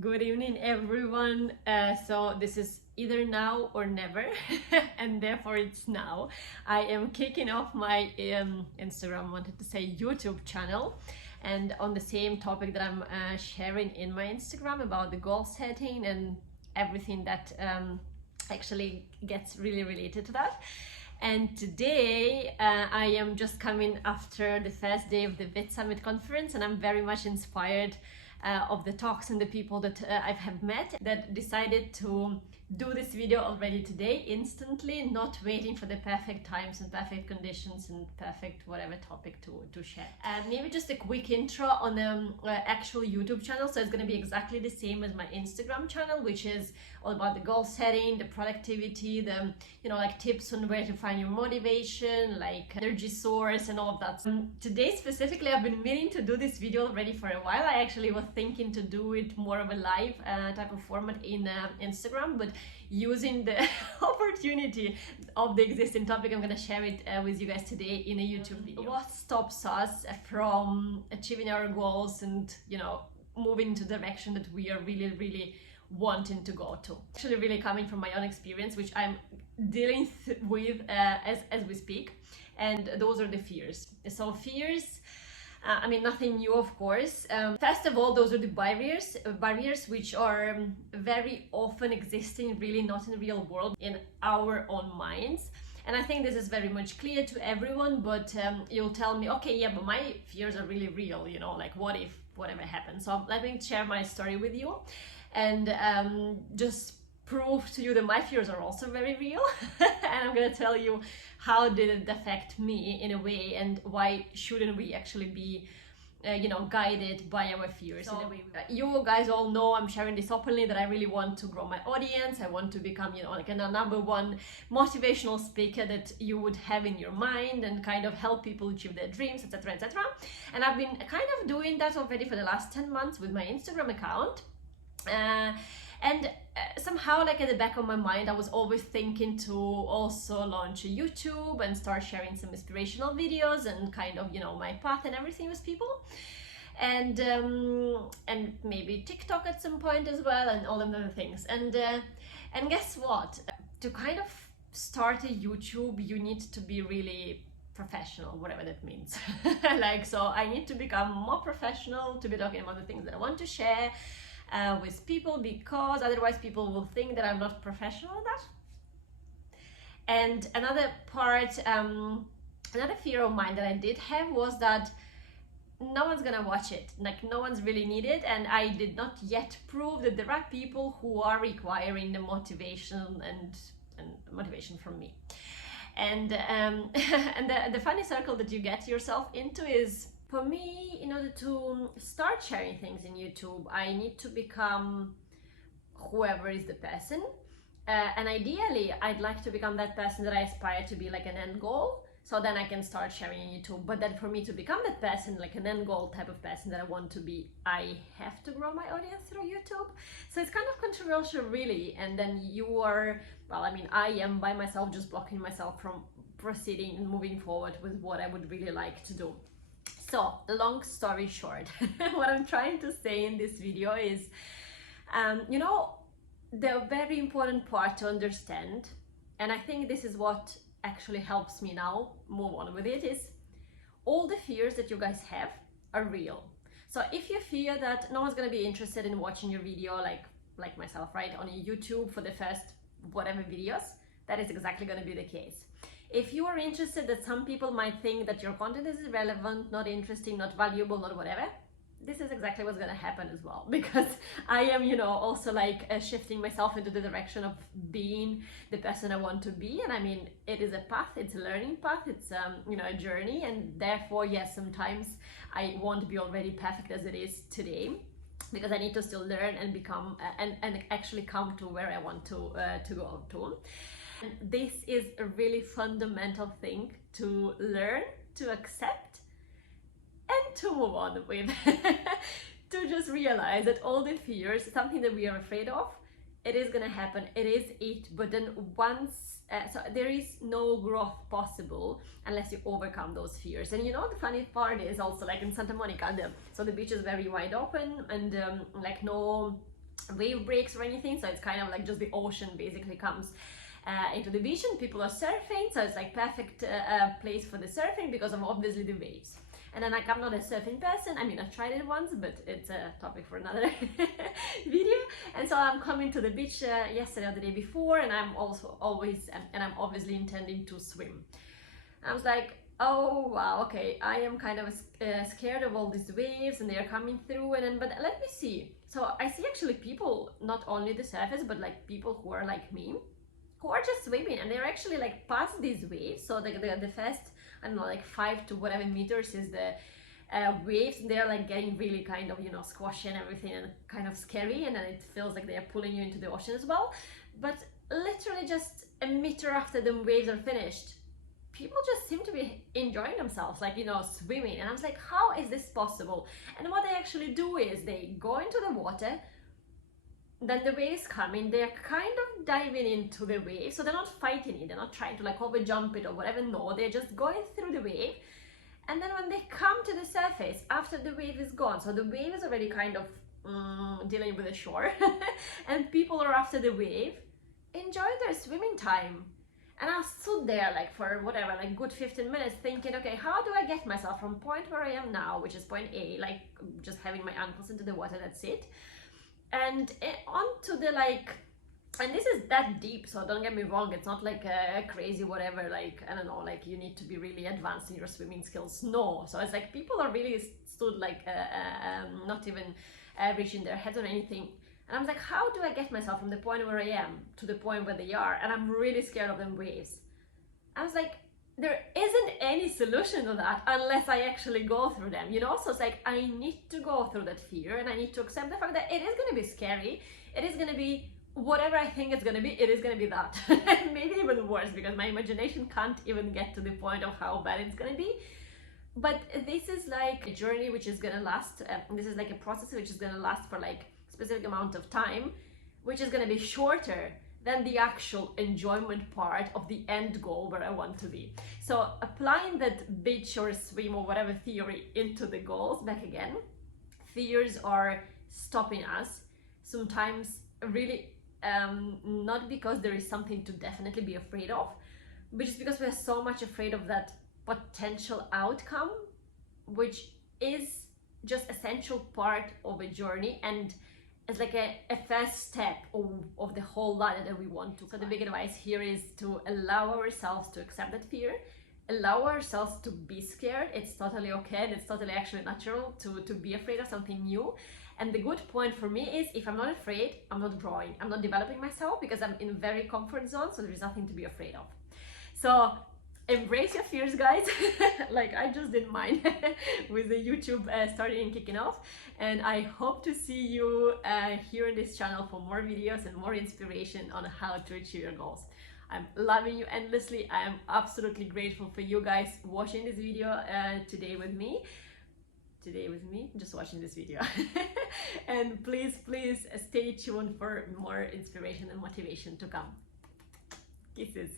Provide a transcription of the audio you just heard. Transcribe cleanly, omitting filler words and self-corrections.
Good evening, everyone. So this is either now or never, and therefore it's now. I am kicking off my Instagram, wanted to say YouTube channel, and on the same topic that I'm sharing in my Instagram about the goal setting and everything that actually gets really related to that. And today I am just coming after the first day of the VIT Summit conference, and I'm very much inspired of the talks and the people that I have met that decided to do this video already today, instantly, not waiting for the perfect times and perfect conditions and perfect whatever topic to share. Maybe just a quick intro on the actual YouTube channel. So it's going to be exactly the same as my Instagram channel, which is all about the goal setting, the productivity, the like tips on where to find your motivation, like energy source and all of that. Today specifically, I've been meaning to do this video already for a while. I actually was thinking to do it more of a live type of format in Instagram, but using the opportunity of the existing topic, I'm going to share it with you guys today in a YouTube video. What stops us from achieving our goals and moving into the direction that we are really wanting to go to? Actually really coming from my own experience, which I'm dealing with as we speak, and those are the fears. So fears, I mean, nothing new, of course. First of all, those are the barriers which are very often existing, really not in the real world, in our own minds. And I think this is very much clear to everyone, but you'll tell me, okay, yeah, but my fears are really real, like what if whatever happens? So let me share my story with you and just prove to you that my fears are also very real. And I'm gonna tell you how did it affect me in a way, and why shouldn't we actually be guided by our fears. So, in a way you guys all know I'm sharing this openly, that I really want to grow my audience. I want to become like a number one motivational speaker that you would have in your mind, and kind of help people achieve their dreams, etc, etc. And I've been kind of doing that already for the last 10 months with my Instagram account. And somehow, like at the back of my mind, I was always thinking to also launch a YouTube and start sharing some inspirational videos and kind of my path and everything with people, and maybe TikTok at some point as well, and all of the other things. And guess what? To kind of start a YouTube, you need to be really professional, whatever that means. So I need to become more professional to be talking about the things that I want to share with people, because otherwise people will think that I'm not professional at that. And another part, another fear of mine that I did have was that no one's gonna watch it, like no one's really needed, and I did not yet prove that there are people who are requiring the motivation and motivation from me. And and the funny circle that you get yourself into is, for me, in order to start sharing things in YouTube, I need to become whoever is the person. And ideally, I'd like to become that person that I aspire to be, like an end goal. So then I can start sharing in YouTube. But then for me to become that person, like an end goal type of person that I want to be, I have to grow my audience through YouTube. So it's kind of controversial, really. And then you are, well, I mean, I am by myself just blocking myself from proceeding and moving forward with what I would really like to do. So, long story short, what I'm trying to say in this video is, the very important part to understand, and I think this is what actually helps me now move on with it, is all the fears that you guys have are real. So if you fear that no one's going to be interested in watching your video, like myself, right, on YouTube for the first whatever videos, that is exactly going to be the case. If you are interested that some people might think that your content is irrelevant, not interesting, not valuable, not whatever, this is exactly what's going to happen as well, because I am, also shifting myself into the direction of being the person I want to be. And I mean, it is a path, it's a learning path, it's a journey, and therefore, yes, sometimes I won't be already perfect as it is today, because I need to still learn and become and actually come to where I want to go to. And this is a really fundamental thing to learn, to accept, and to move on with. To just realize that all the fears, something that we are afraid of, it is gonna happen, it is it, but then once, so there is no growth possible unless you overcome those fears. And the funny part is also, like in Santa Monica, so the beach is very wide open, and no wave breaks or anything, so it's kind of like just the ocean basically comes into the beach and people are surfing, so it's like perfect place for the surfing because of obviously the waves. And then like I'm not a surfing person, I mean I tried it once, but it's a topic for another video. And so I'm coming to the beach yesterday or the day before, and I'm also always, and I'm obviously intending to swim. I was like, oh wow, okay, I am kind of scared of all these waves and they are coming through, and then, but let me see. So I see actually people, not only the surface, but like people who are like me, who are just swimming, and they're actually like past these waves. So the first, I don't know, like 5 to whatever meters is the waves, and they're like getting really kind of, you know, squashy and everything, and kind of scary, and then it feels like they're pulling you into the ocean as well. But literally just a meter after the waves are finished, people just seem to be enjoying themselves, like, you know, swimming. And I was like, how is this possible? And what they actually do is they go into the water, then the waves coming, they're kind of diving into the wave, so they're not fighting it, they're not trying to like over jump it or whatever, no, they're just going through the wave. And then when they come to the surface after the wave is gone, so the wave is already kind of dealing with the shore and people are after the wave, enjoy their swimming time. And I stood there like for whatever, like good 15 minutes thinking, okay, how do I get myself from point where I am now, which is point A, like just having my ankles into the water, that's it, and onto the like, and this is that deep, so don't get me wrong, it's not like a crazy whatever, like, I don't know, like you need to be really advanced in your swimming skills, no. So it's like people are really stood like not even reaching their heads or anything. And I was like, how do I get myself from the point where I am to the point where they are? And I'm really scared of them waves. I was like, there isn't any solution to that unless I actually go through them, you know? So it's like, I need to go through that fear, and I need to accept the fact that it is going to be scary. It is going to be whatever I think it's going to be, it is going to be that. Maybe even worse, because my imagination can't even get to the point of how bad it's going to be. But this is like a journey which is going to last, this is like a process which is going to last for like specific amount of time, which is going to be shorter than the actual enjoyment part of the end goal where I want to be. So applying that beach or swim or whatever theory into the goals back again, fears are stopping us sometimes really, not because there is something to definitely be afraid of, but just because we're so much afraid of that potential outcome, which is just essential part of a journey, and it's like a first step of the whole ladder that we want to. So the big advice here is to allow ourselves to accept that fear, allow ourselves to be scared. It's totally okay, and it's totally actually natural to be afraid of something new. And the good point for me is, if I'm not afraid, I'm not growing, I'm not developing myself, because I'm in a very comfort zone, so there is nothing to be afraid of. So embrace your fears, guys, like I just did mine with the YouTube starting and kicking off. And I hope to see you here on this channel for more videos and more inspiration on how to achieve your goals. I'm loving you endlessly. I am absolutely grateful for you guys watching this video today with me, just watching this video. And please stay tuned for more inspiration and motivation to come. Kisses.